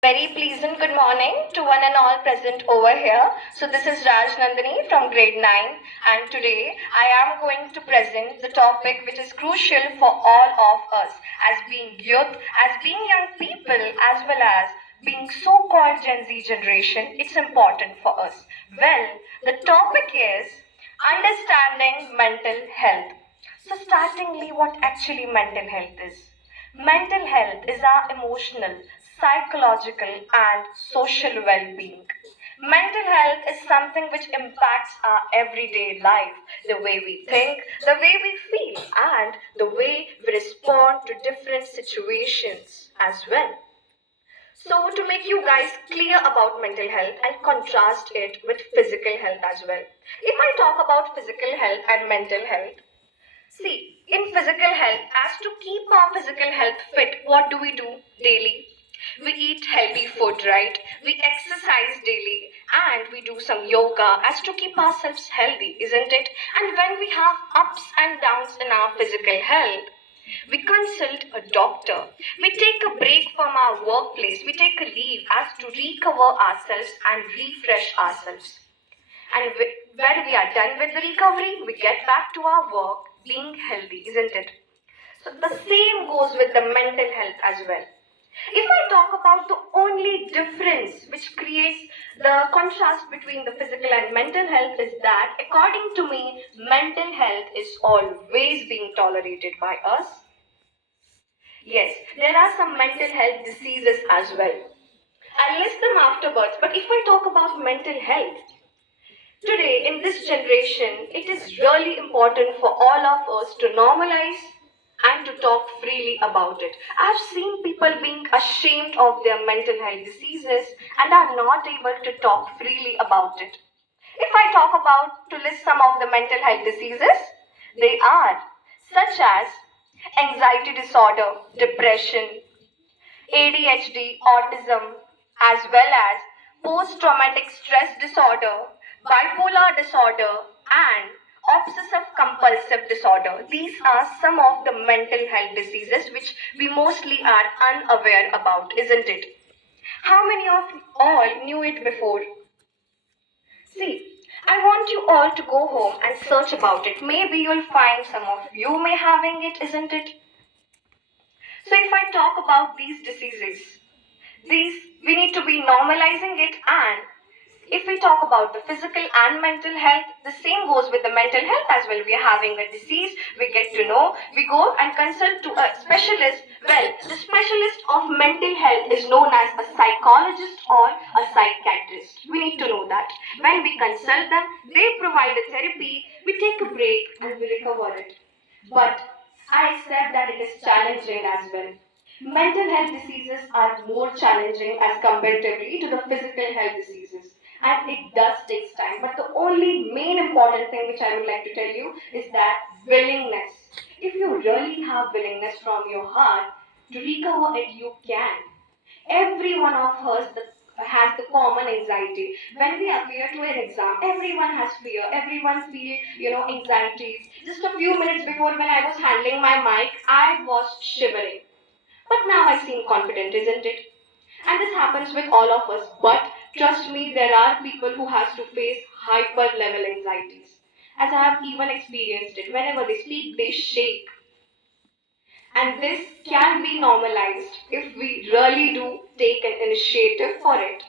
Very pleasant good morning to one and all present over here. So this is Rajnandini from grade 9 and today I am going to present the topic which is crucial for all of us as being youth, as being young people as well as being so-called Gen Z generation. It's important for us. Well, the topic is understanding mental health. So startingly what actually mental health is? Mental health is our emotional, psychological, and social well being. Mental health is something which impacts our everyday life, the way we think, the way we feel, and the way we respond to different situations as well. So, to make you guys clear about mental health, I'll contrast it with physical health as well. If I talk about physical health and mental health, see, in physical health, as to keep our physical health fit, what do we do daily? We eat healthy food, right? We exercise daily and we do some yoga as to keep ourselves healthy, isn't it? And when we have ups and downs in our physical health, we consult a doctor. We take a break from our workplace. We take a leave as to recover ourselves and refresh ourselves. And when we are done with the recovery, we get back to our work being healthy, isn't it? So the same goes with the mental health as well. If I talk about the only difference which creates the contrast between the physical and mental health is that, according to me, mental health is always being tolerated by us. Yes, there are some mental health diseases as well. I'll list them afterwards, but if I talk about mental health, today, in this generation, it is really important for all of us to normalize and to talk freely about it. I've seen people being ashamed of their mental health diseases and are not able to talk freely about it. If I talk about to list some of the mental health diseases, they are such as anxiety disorder, depression, ADHD, autism, as well as post traumatic stress disorder, bipolar disorder, and obsessive compulsive disorder. These are some of the mental health diseases which we mostly are unaware about, isn't it? How many of you all knew it before? See, I want you all to go home and search about it. Maybe you'll find some of you may having it, isn't it? So if I talk about these diseases, these we need to be normalizing it, and if we talk about the physical and mental health, the same goes with the mental health as well. We are having a disease, we get to know, we go and consult to a specialist. Well, the specialist of mental health is known as a psychologist or a psychiatrist. We need to know that. When we consult them, they provide a therapy, we take a break and we recover it. But I said that it is challenging as well. Mental health diseases are more challenging as comparatively to the physical health diseases. And it does take time. But the only main important thing which I would like to tell you is that willingness. If you really have willingness from your heart to recover it, you can. Every one of us has the common anxiety. When we appear to an exam, everyone has fear. Everyone feel, anxieties. Just a few minutes before when I was handling my mic, I was shivering. But now I seem confident, isn't it? And this happens with all of us. But trust me, there are people who has to face hyper level anxieties. As I have even experienced it. Whenever they speak, they shake. And this can be normalized if we really do take an initiative for it.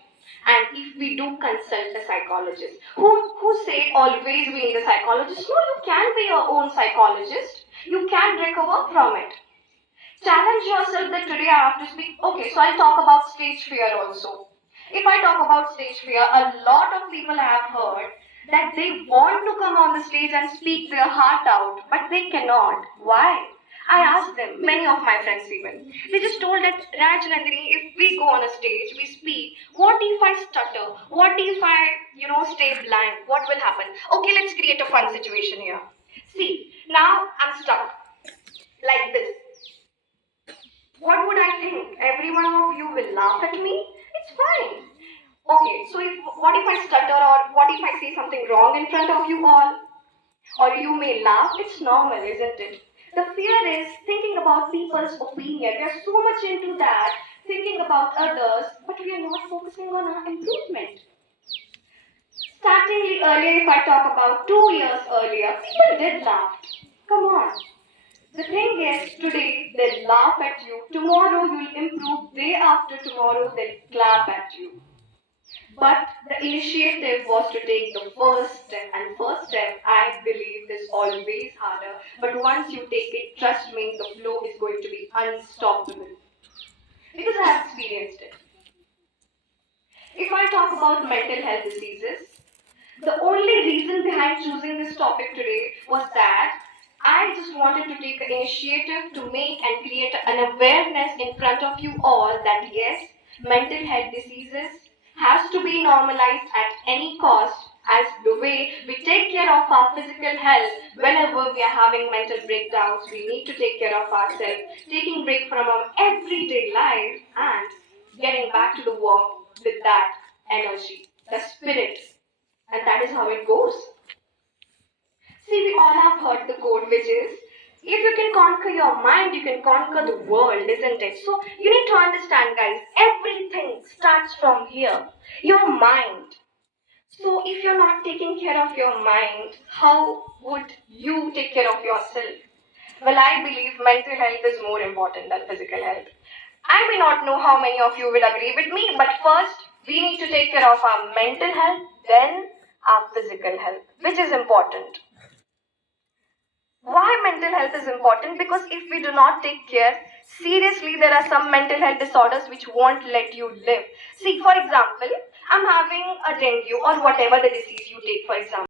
And if we do consult a psychologist. Who say always we need a psychologist? No, you can be your own psychologist. You can recover from it. Challenge yourself that today I have to speak. Okay, so I'll talk about stage fear also. If I talk about stage fear, a lot of people have heard that they want to come on the stage and speak their heart out, but they cannot. Why? I asked them, many of my friends even. They just told that Rajnandini, if we go on a stage, we speak, what if I stutter? What if I, stay blank? What will happen? Okay, let's create a fun situation here. See, now I'm stuck like this. What would I think? Every one of you will laugh at me? It's fine. Okay, so what if I stutter or what if I say something wrong in front of you all? Or you may laugh. It's normal, isn't it? The fear is thinking about people's opinion. We are so much into that, thinking about others, but we are not focusing on our improvement. Startingly earlier, if I talk about 2 years earlier, people did laugh. Come on. The thing is, today they'll laugh at you, tomorrow you'll improve, day after tomorrow they'll clap at you. But the initiative was to take the first step, and first step, I believe, is always harder. But once you take it, trust me, the flow is going to be unstoppable. Because I have experienced it. If I talk about mental health diseases, the only reason behind choosing this topic today was that I just wanted to take an initiative to make and create an awareness in front of you all that yes, mental health diseases has to be normalized at any cost as the way we take care of our physical health whenever we are having mental breakdowns. We need to take care of ourselves, taking break from our everyday life and getting back to the work with that energy, the spirit, and that is how it goes. See, we all have heard the quote, which is if you can conquer your mind, you can conquer the world, isn't it? So, you need to understand, guys, everything starts from here your mind. So, if you're not taking care of your mind, how would you take care of yourself? Well, I believe mental health is more important than physical health. I may not know how many of you will agree with me, but first, we need to take care of our mental health, then our physical health, which is important. Why mental health is important? Because if we do not take care, seriously, there are some mental health disorders which won't let you live. See, for example, I'm having a dengue or whatever the disease you take, for example.